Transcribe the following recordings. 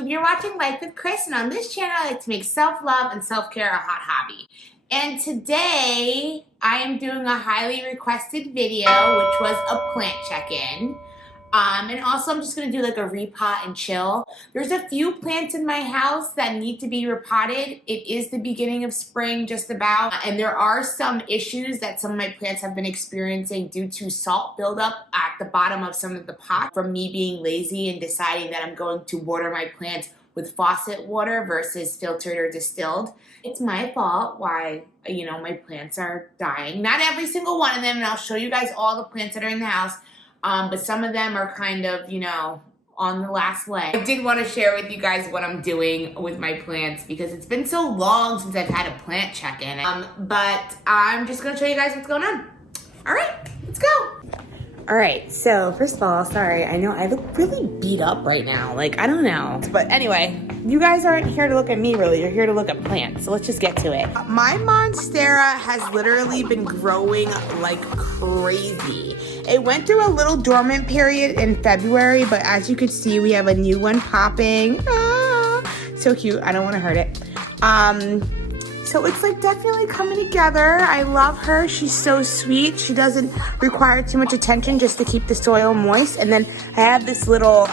YouTube, you're watching Life with Krys, and on this channel I like to make self-love and self-care a hot hobby. And today I am doing a highly requested video, which was a plant check-in. And also I'm just going to do like a repot and chill. There's a few plants in my house that need to be repotted. It is the beginning of spring just about, and there are some issues that some of my plants have been experiencing due to salt buildup at the bottom of some of the pots from me being lazy and deciding that I'm going to water my plants with faucet water versus filtered or distilled. It's my fault why, my plants are dying. Not every single one of them, and I'll show you guys all the plants that are in the house. But some of them are kind of, on the last leg. I did want to share with you guys what I'm doing with my plants because it's been so long since I've had a plant check-in. But I'm just going to show you guys what's going on. All right, let's go. All right, so first of all, sorry, I know I look really beat up right now. Like, I don't know. But anyway, you guys aren't here to look at me really. You're here to look at plants. So let's just get to it. My Monstera has literally been growing like crazy. It went through a little dormant period in February, but as you can see, we have a new one popping. Ah, so cute. I don't want to hurt it. So it's like definitely coming together. I love her. She's so sweet. She doesn't require too much attention just to keep the soil moist. And then I have this little,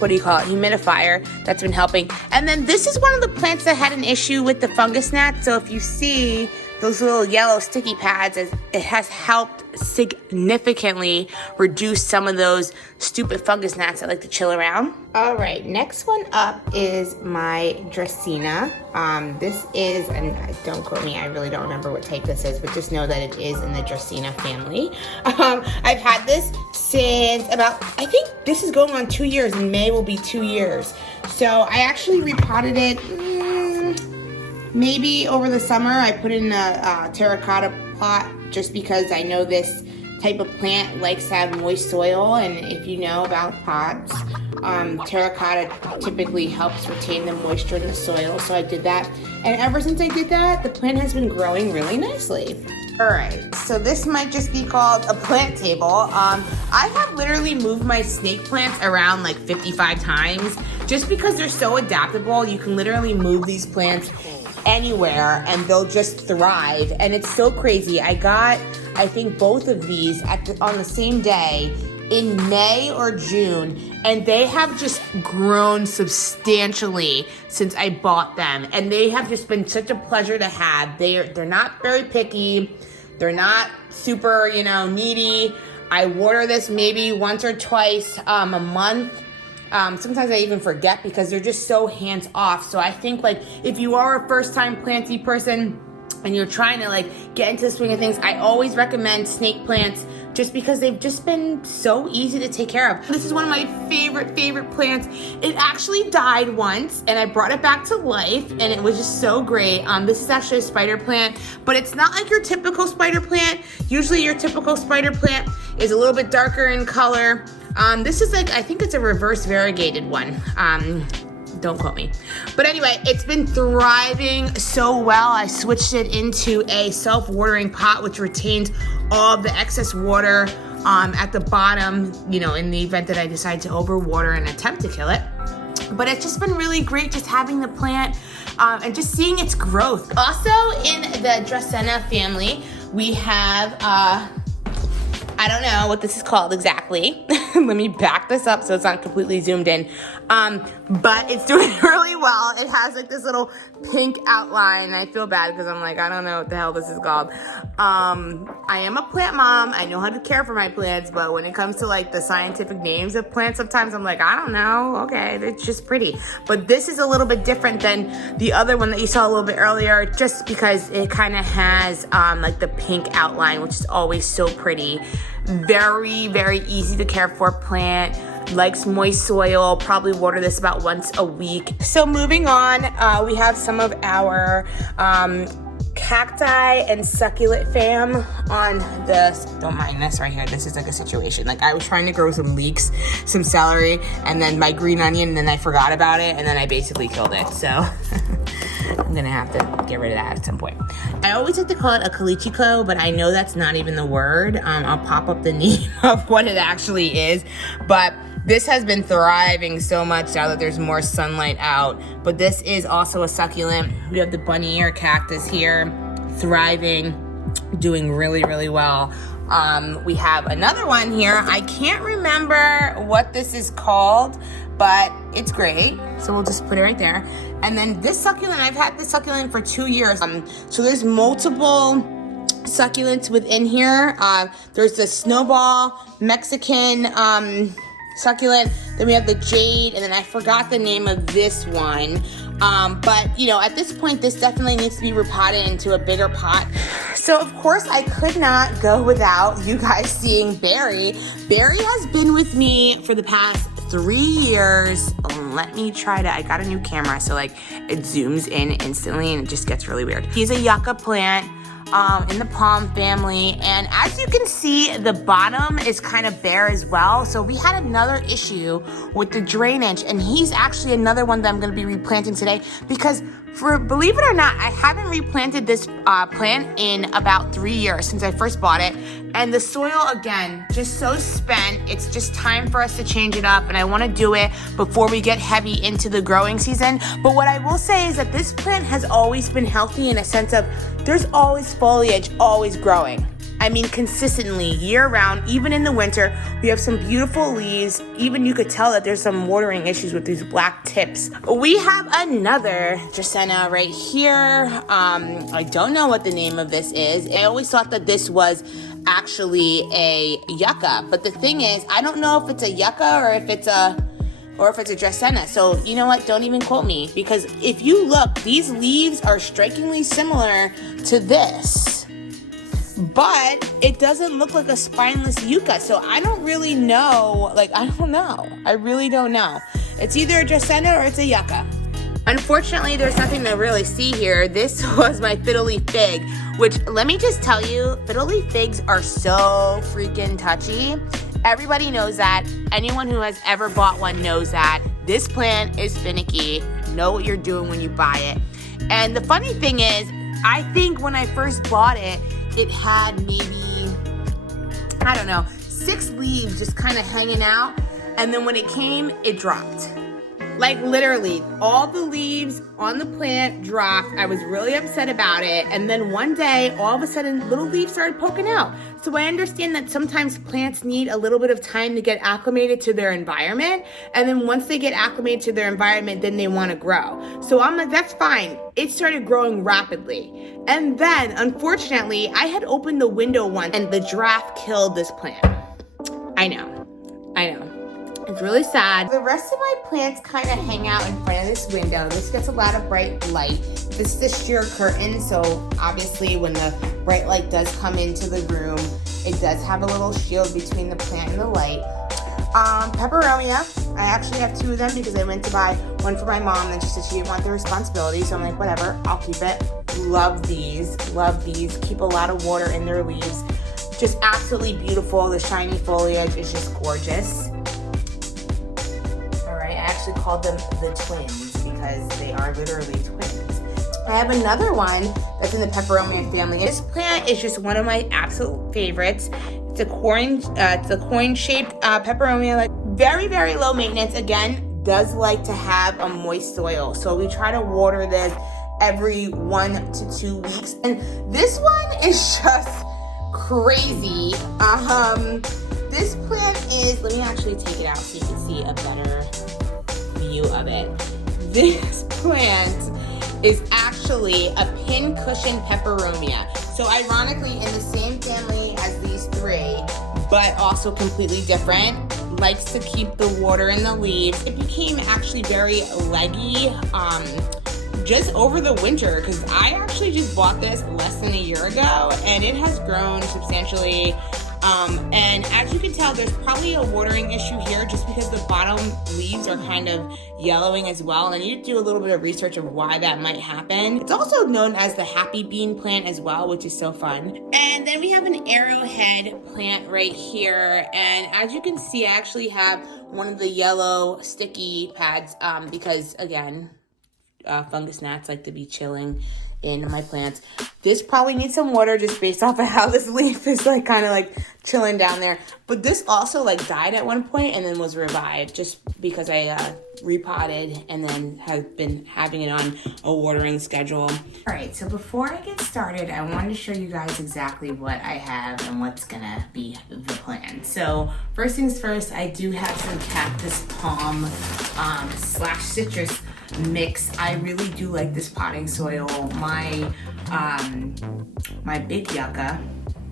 humidifier that's been helping. And then this is one of the plants that had an issue with the fungus gnat. So if you see those little yellow sticky pads, it has helped significantly reduce some of those stupid fungus gnats that like to chill around. All right, next one up is my Dracaena. This is, and don't quote me, I really don't remember what type this is, but just know that it is in the Dracaena family. I've had this since about, I think this is going on 2 years. In May will be 2 years. So I actually repotted it maybe over the summer. I put it in a terracotta pot just because I know this type of plant likes to have moist soil, and if you know about pots, terracotta typically helps retain the moisture in the soil, so I did that. And ever since I did that, the plant has been growing really nicely. All right, so this might just be called a plant table. I have literally moved my snake plants around like 55 times just because they're so adaptable. You can literally move these plants anywhere and they'll just thrive, and it's so crazy. I got, I think, both of these on the same day in May or June, and they have just grown substantially since I bought them, and they have just been such a pleasure to have. They're not very picky, they're not super needy. I water this maybe once or twice a month. Sometimes I even forget because they're just so hands off. So I think like if you are a first time planty person and you're trying to like get into the swing of things, I always recommend snake plants just because they've just been so easy to take care of. This is one of my favorite plants. It actually died once and I brought it back to life and it was just so great. This is actually a spider plant, but it's not like your typical spider plant. Usually your typical spider plant is a little bit darker in color. This is like, I think it's a reverse variegated one. Don't quote me. But anyway, it's been thriving so well. I switched it into a self-watering pot, which retains all of the excess water at the bottom, in the event that I decide to overwater and attempt to kill it. But it's just been really great just having the plant and just seeing its growth. Also in the Dracaena family, we have, I don't know what this is called exactly. Let me back this up so it's not completely zoomed in. But it's doing really well. It has like this little pink outline. I feel bad because I'm like, I don't know what the hell this is called. I am a plant mom. I know how to care for my plants, but when it comes to like the scientific names of plants, sometimes I'm like, I don't know. Okay, it's just pretty. But this is a little bit different than the other one that you saw a little bit earlier, just because it kind of has like the pink outline, which is always so pretty. Very easy to care for plant, likes moist soil. Probably water this about once a week. So moving on, we have some of our cacti and succulent fam on this. Don't mind this right here. This is like a situation. Like I was trying to grow some leeks, some celery, and then my green onion, and then I forgot about it, and then I basically killed it. So I'm gonna have to get rid of that at some point. I always like to call it a calichico, but I know that's not even the word. I'll pop up the name of what it actually is. But This has been thriving so much now that there's more sunlight out, but this is also a succulent. We have the bunny ear cactus here, thriving, doing really, really well. We have another one here. I can't remember what this is called, but it's great. So we'll just put it right there. And then this succulent, I've had this succulent for 2 years. So there's multiple succulents within here. There's the snowball Mexican succulent, then we have the jade, and then I forgot the name of this one. But you know, at this point, this definitely needs to be repotted into a bigger pot. So of course, I could not go without you guys seeing Barry. Barry has been with me for the past 3 years. Let me try to, I got a new camera, so like it zooms in instantly and it just gets really weird. He's a yucca plant. In the palm family, and as you can see, the bottom is kind of bare as well. So we had another issue with the drainage, and he's actually another one that I'm going to be replanting today, because believe it or not, I haven't replanted this plant in about 3 years since I first bought it, and the soil, again, just so spent. It's just time for us to change it up, and I want to do it before we get heavy into the growing season. But what I will say is that this plant has always been healthy in a sense of there's always foliage, always growing. I mean, consistently, year round, even in the winter, we have some beautiful leaves. Even you could tell that there's some watering issues with these black tips. We have another Dracaena right here. I don't know what the name of this is. I always thought that this was actually a yucca, but the thing is, I don't know if it's a yucca or if it's a Dracaena. So you know what, don't even quote me, because if you look, these leaves are strikingly similar to this, but it doesn't look like a spineless yucca. So I don't really know, I really don't know. It's either a Dracaena or it's a yucca. Unfortunately, there's nothing to really see here. This was my Fiddle Leaf Fig, which, let me just tell you, Fiddle Leaf Figs are so freaking touchy. Everybody knows that. Anyone who has ever bought one knows that. This plant is finicky. Know what you're doing when you buy it. And the funny thing is, I think when I first bought it, it had maybe, I don't know, 6 leaves just kind of hanging out. And then when it came, it dropped. Like literally, all the leaves on the plant dropped. I was really upset about it. And then one day, all of a sudden, little leaves started poking out. So I understand that sometimes plants need a little bit of time to get acclimated to their environment. And then once they get acclimated to their environment, then they want to grow. So I'm like, that's fine. It started growing rapidly. And then, unfortunately, I had opened the window once and the draft killed this plant. I know. It's really sad. The rest of my plants kind of hang out in front of this window. This gets a lot of bright light. This is the sheer curtain, so obviously when the bright light does come into the room, it does have a little shield between the plant and the light. Peperomia, I actually have 2 of them because I went to buy one for my mom and she said she didn't want the responsibility, so I'm like, whatever, I'll keep it. Love these, keep a lot of water in their leaves. Just absolutely beautiful. The shiny foliage is just gorgeous. I actually called them the twins because they are literally twins. I have another one that's in the Peperomia family. This plant is just one of my absolute favorites. It's a coin-shaped Peperomia, like very, very low maintenance. Again, does like to have a moist soil. So we try to water this every 1 to 2 weeks. And this one is just crazy. This plant is, let me actually take it out so you can see a better view of it. This plant is actually a pincushion Peperomia. So ironically, in the same family as these 3, but also completely different. Likes to keep the water in the leaves. It became actually very leggy just over the winter, because I actually just bought this less than a year ago and it has grown substantially. And as you can tell, there's probably a watering issue here just because the bottom leaves are kind of yellowing as well. And I need to do a little bit of research of why that might happen. It's also known as the happy bean plant as well, which is so fun. And then we have an arrowhead plant right here. And as you can see, I actually have one of the yellow sticky pads because, again, fungus gnats like to be chilling in my plants. This probably needs some water just based off of how this leaf is like kind of like chilling down there. But this also like died at one point and then was revived just because I repotted and then have been having it on a watering schedule. All right, so before I get started, I wanted to show you guys exactly what I have and what's gonna be the plan. So first things first, I do have some cactus palm slash citrus mix. I really do like this potting soil. My big yucca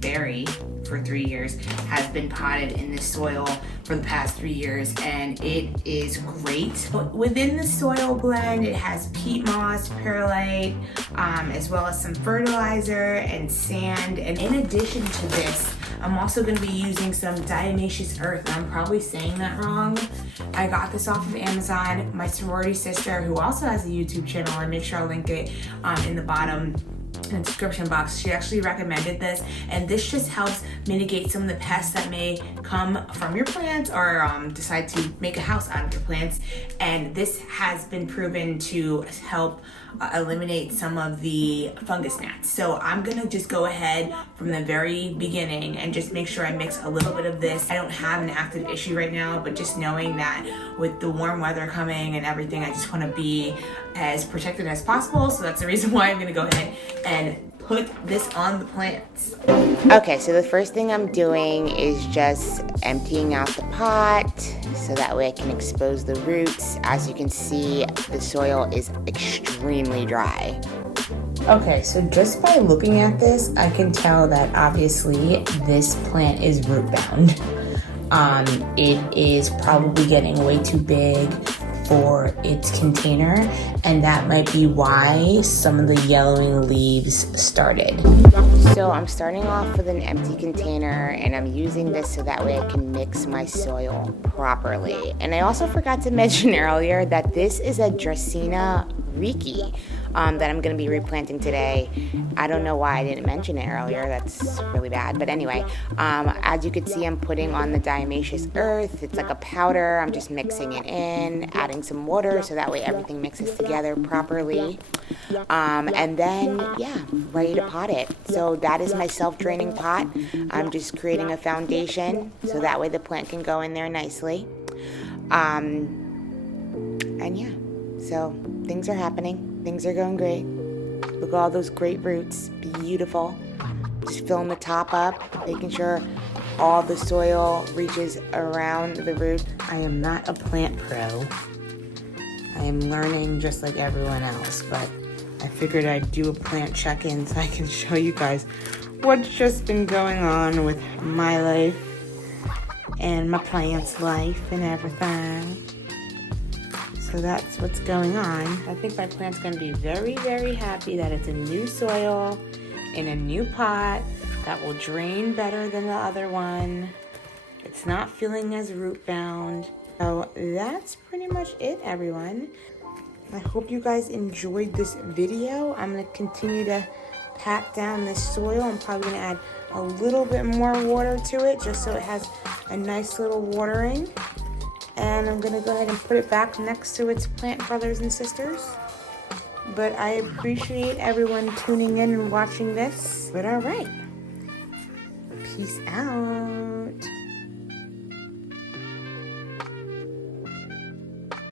berry for 3 years has been potted in this soil for the past 3 years, and it is great. But within the soil blend, it has peat moss, perlite, as well as some fertilizer and sand. And in addition to this, I'm also going to be using some Diatmatious earth. I'm probably saying that wrong. I got this off of Amazon. My sorority sister, who also has a YouTube channel, and make sure I'll link it in the bottom in the description box, she actually recommended this, and this just helps mitigate some of the pests that may come from your plants or decide to make a house out of your plants. And this has been proven to help eliminate some of the fungus gnats. So I'm gonna just go ahead from the very beginning and just make sure I mix a little bit of this. I don't have an active issue right now, but just knowing that with the warm weather coming and everything, I just want to be as protected as possible. So that's the reason why I'm gonna go ahead and put this on the plants. Okay, so the first thing I'm doing is just emptying out the pot so that way I can expose the roots. As you can see, the soil is extremely dry. Okay, so just by looking at this, I can tell that obviously this plant is root bound. It is probably getting way too big for its container, and that might be why some of the yellowing leaves started. So I'm starting off with an empty container, and I'm using this so that way I can mix my soil properly. And I also forgot to mention earlier that this is a Dracaena Rikki that I'm going to be replanting today. I don't know why I didn't mention it earlier. That's really bad. But anyway, as you can see, I'm putting on the Diatmatious earth. It's like a powder. I'm just mixing it in, adding some water so that way everything mixes together properly. And then, yeah, ready to pot it. So that is my self-draining pot. I'm just creating a foundation so that way the plant can go in there nicely. And yeah, so things are happening. Things are going great. Look at all those great roots. Beautiful. Just filling the top up, making sure all the soil reaches around the root. I am not a plant pro. I am learning just like everyone else, but I figured I'd do a plant check-in so I can show you guys what's just been going on with my life and my plant's life and everything. So that's what's going on. I think my plant's going to be very, very happy that it's a new soil in a new pot that will drain better than the other one. It's not feeling as root bound. So that's pretty much it, everyone. I hope you guys enjoyed this video. I'm going to continue to pat down this soil. I'm probably going to add a little bit more water to it just so it has a nice little watering. And I'm going to go ahead and put it back next to its plant brothers and sisters. But I appreciate everyone tuning in and watching this. But all right. Peace out.